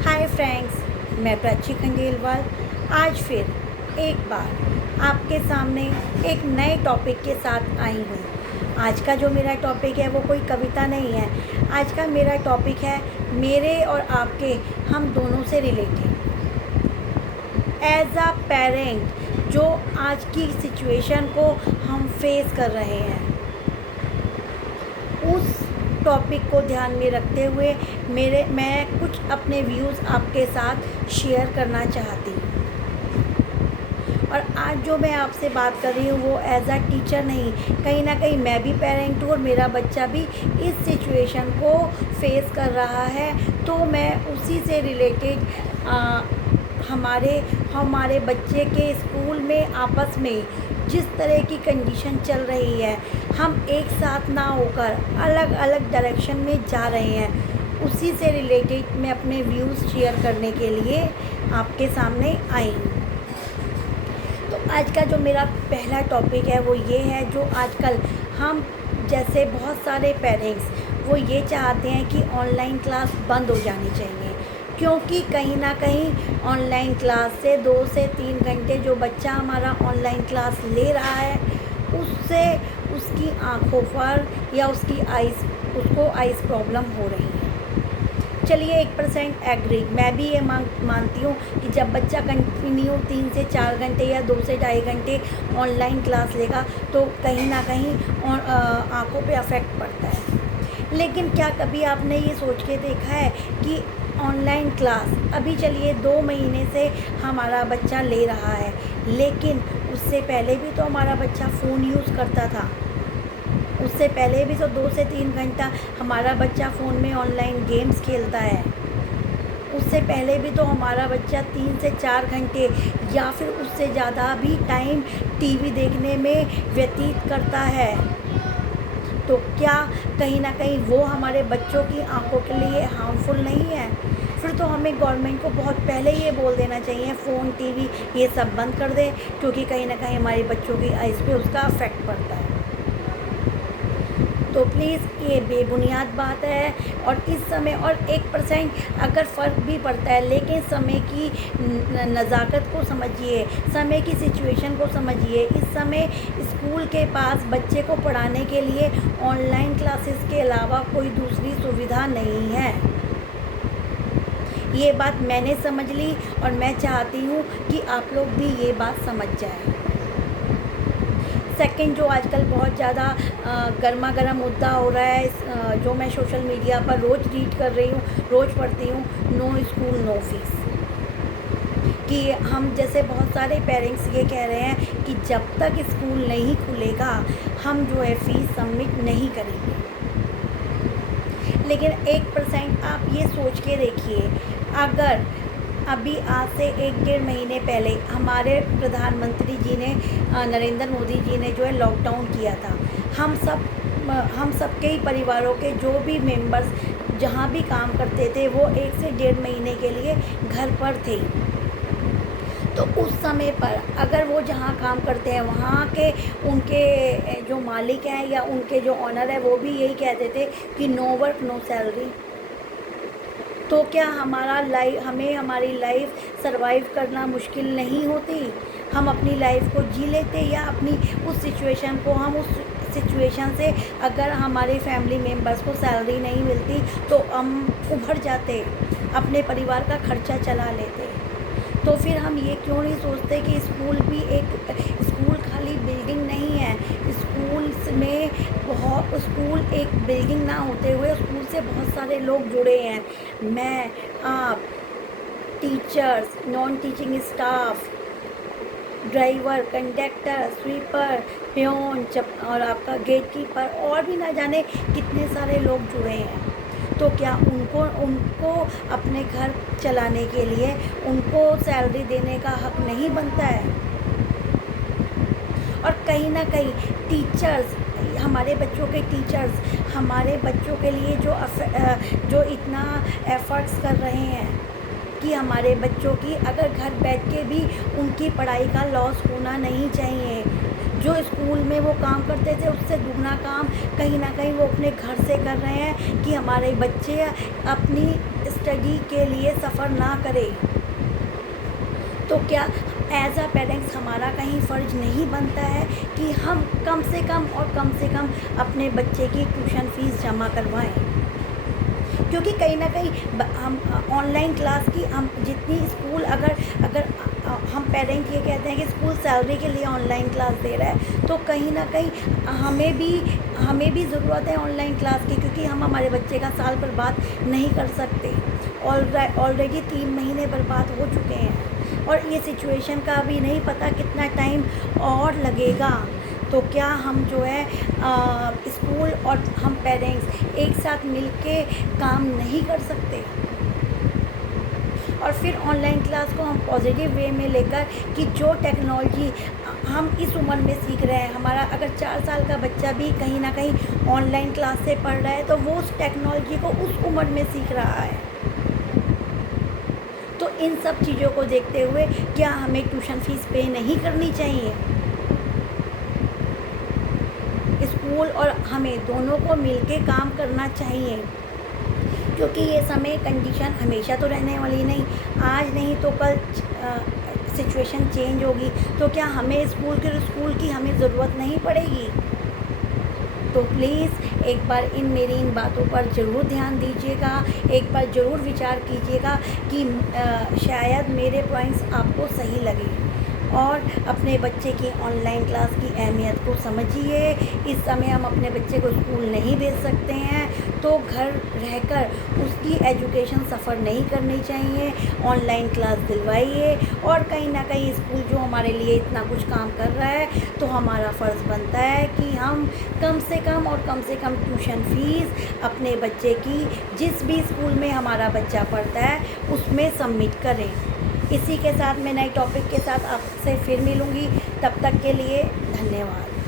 Hi friends, मैं प्राची खंडेलवाल आज फिर एक बार आपके सामने एक नए टॉपिक के साथ आई हूँ। आज का जो मेरा टॉपिक है वो कोई कविता नहीं है। आज का मेरा टॉपिक है मेरे और आपके, हम दोनों से रिलेटेड। एज अ पेरेंट जो आज की सिचुएशन को हम फेस कर रहे हैं, उस टॉपिक को ध्यान में रखते हुए मैं कुछ अपने व्यूज़ आपके साथ शेयर करना चाहती हूँ। और आज जो मैं आपसे बात कर रही हूँ वो एज अ टीचर नहीं, कहीं ना कहीं मैं भी पेरेंट हूँ और मेरा बच्चा भी इस सिचुएशन को फेस कर रहा है। तो मैं उसी से रिलेटेड हमारे बच्चे के स्कूल में आपस में जिस तरह की कंडीशन चल रही है, हम एक साथ ना होकर अलग अलग डायरेक्शन में जा रहे हैं, उसी से रिलेटेड मैं अपने व्यूज़ शेयर करने के लिए आपके सामने आई हूँ। तो आज का जो मेरा पहला टॉपिक है वो ये है, जो आजकल हम जैसे बहुत सारे पेरेंट्स वो ये चाहते हैं कि ऑनलाइन क्लास बंद हो जानी चाहिए, क्योंकि कहीं ना कहीं ऑनलाइन क्लास से 2 से 3 घंटे जो बच्चा हमारा ऑनलाइन क्लास ले रहा है, उससे उसकी आँखों पर या उसको आइज़ प्रॉब्लम हो रही है। चलिए 1% एग्री, मैं भी ये मानती हूँ कि जब बच्चा कंटिन्यू 3 से 4 घंटे या 2 से ढाई घंटे ऑनलाइन क्लास लेगा तो कहीं ना कहीं आँखों पे अफेक्ट पड़ता है। लेकिन क्या कभी आपने ये सोच के देखा है कि ऑनलाइन क्लास अभी चलिए 2 महीने से हमारा बच्चा ले रहा है, लेकिन उससे पहले भी तो हमारा बच्चा फ़ोन यूज़ करता था। उससे पहले भी तो 2 से 3 घंटा हमारा बच्चा फ़ोन में ऑनलाइन गेम्स खेलता है। उससे पहले भी तो हमारा बच्चा 3 से 4 घंटे या फिर उससे ज़्यादा भी टाइम टीवी देखने में व्यतीत करता है। तो क्या कहीं ना कहीं वो हमारे बच्चों की आंखों के लिए हार्मफुल नहीं है? फिर तो हमें गवर्नमेंट को बहुत पहले ये बोल देना चाहिए फ़ोन टीवी ये सब बंद कर दे, क्योंकि कहीं ना कहीं हमारे बच्चों की आइज़ पे उसका अफेक्ट पड़ता है। तो प्लीज़ ये बेबुनियाद बात है। और इस समय और 1% अगर फ़र्क भी पड़ता है, लेकिन समय की नज़ाकत को समझिए, समय की सिचुएशन को समझिए। इस समय स्कूल के पास बच्चे को पढ़ाने के लिए ऑनलाइन क्लासेस के अलावा कोई दूसरी सुविधा नहीं है। ये बात मैंने समझ ली और मैं चाहती हूँ कि आप लोग भी ये बात समझ जाएं। सेकंड, जो आजकल बहुत ज़्यादा गर्मा गर्म मुद्दा हो रहा है, जो मैं सोशल मीडिया पर रोज़ रीड कर रही हूँ, रोज़ पढ़ती हूँ, नो स्कूल नो फीस। कि हम जैसे बहुत सारे पेरेंट्स ये कह रहे हैं कि जब तक स्कूल नहीं खुलेगा हम जो है फ़ीस सबमिट नहीं करेंगे। लेकिन 1% आप ये सोच के देखिए, अगर अभी आज से 1-1.5 महीने पहले हमारे प्रधानमंत्री जी ने, नरेंद्र मोदी जी ने जो है लॉकडाउन किया था, हम सबके ही परिवारों के जो भी मेंबर्स जहाँ भी काम करते थे वो 1 से 1.5 महीने के लिए घर पर थे। तो उस समय पर अगर वो जहाँ काम करते हैं वहाँ के उनके जो मालिक हैं या उनके जो ऑनर है वो भी यही कहते थे कि नो वर्क नो सैलरी। तो क्या हमें हमारी लाइफ सरवाइव करना मुश्किल नहीं होती? हम अपनी लाइफ को जी लेते, या अपनी उस सिचुएशन से अगर हमारे फैमिली मेम्बर्स को सैलरी नहीं मिलती तो हम उभर जाते, अपने परिवार का खर्चा चला लेते। तो फिर हम ये क्यों नहीं सोचते कि स्कूल खाली बिल्डिंग नहीं है, स्कूल एक बिल्डिंग ना होते हुए स्कूल से बहुत सारे लोग जुड़े हैं। मैं, आप, teachers, non teaching staff, driver, conductor, sweeper, peon और आपका गेट कीपर, और भी ना जाने कितने सारे लोग जुड़े हैं। तो क्या उनको अपने घर चलाने के लिए उनको सैलरी देने का हक नहीं बनता है? और कहीं ना कहीं टीचर्स, हमारे बच्चों के टीचर्स हमारे बच्चों के लिए जो इतना एफर्ट्स कर रहे हैं कि हमारे बच्चों की अगर घर बैठ के भी उनकी पढ़ाई का लॉस होना नहीं चाहिए। जो स्कूल में वो काम करते थे उससे दुगना काम कहीं ना कहीं वो अपने घर से कर रहे हैं कि हमारे बच्चे अपनी स्टडी के लिए सफ़र ना करे, तो क्या एज अ पेरेंट्स हमारा कहीं फ़र्ज नहीं बनता है कि हम कम से कम और कम से कम अपने बच्चे की ट्यूशन फ़ीस जमा करवाएं? क्योंकि कहीं ना कहीं हम ऑनलाइन क्लास की हम जितनी स्कूल अगर अगर हम पेरेंट ये कहते हैं कि स्कूल सैलरी के लिए ऑनलाइन क्लास दे रहा है, तो कहीं ना कहीं हमें भी ज़रूरत है ऑनलाइन क्लास की, क्योंकि हम हमारे बच्चे का साल बर्बाद नहीं कर सकते। ऑलरेडी 3 महीने बर्बाद हो चुके हैं और ये सिचुएशन का अभी नहीं पता कितना टाइम और लगेगा। तो क्या हम जो है स्कूल और हम पेरेंट्स एक साथ मिलके काम नहीं कर सकते? और फिर ऑनलाइन क्लास को हम पॉजिटिव वे में लेकर कि जो टेक्नोलॉजी हम इस उम्र में सीख रहे हैं, हमारा अगर 4 साल का बच्चा भी कहीं ना कहीं ऑनलाइन क्लास से पढ़ रहा है, तो वो उस टेक्नोलॉजी को उस उम्र में सीख रहा है। तो इन सब चीज़ों को देखते हुए क्या हमें ट्यूशन फ़ीस पे नहीं करनी चाहिए? स्कूल और हमें दोनों को मिलके काम करना चाहिए, क्योंकि ये समय कंडीशन हमेशा तो रहने वाली नहीं, आज नहीं तो कल सिचुएशन चेंज होगी। तो क्या हमें स्कूल की हमें ज़रूरत नहीं पड़ेगी? तो प्लीज़ एक बार मेरी इन बातों पर ज़रूर ध्यान दीजिएगा, एक बार ज़रूर विचार कीजिएगा कि शायद मेरे पॉइंट्स आपको सही लगे और अपने बच्चे की ऑनलाइन क्लास की अहमियत को समझिए। इस समय हम अपने बच्चे को स्कूल नहीं भेज सकते हैं, तो घर रहकर उसकी एजुकेशन सफ़र नहीं करनी चाहिए, ऑनलाइन क्लास दिलवाइए। और कहीं ना कहीं स्कूल जो हमारे लिए इतना कुछ काम कर रहा है, तो हमारा फ़र्ज़ बनता है कि हम कम से कम और कम से कम ट्यूशन फ़ीस अपने बच्चे की जिस भी स्कूल में हमारा बच्चा पढ़ता है उसमें सबमिट करें। इसी के साथ मैं नए टॉपिक के साथ आपसे फिर मिलूँगी, तब तक के लिए धन्यवाद।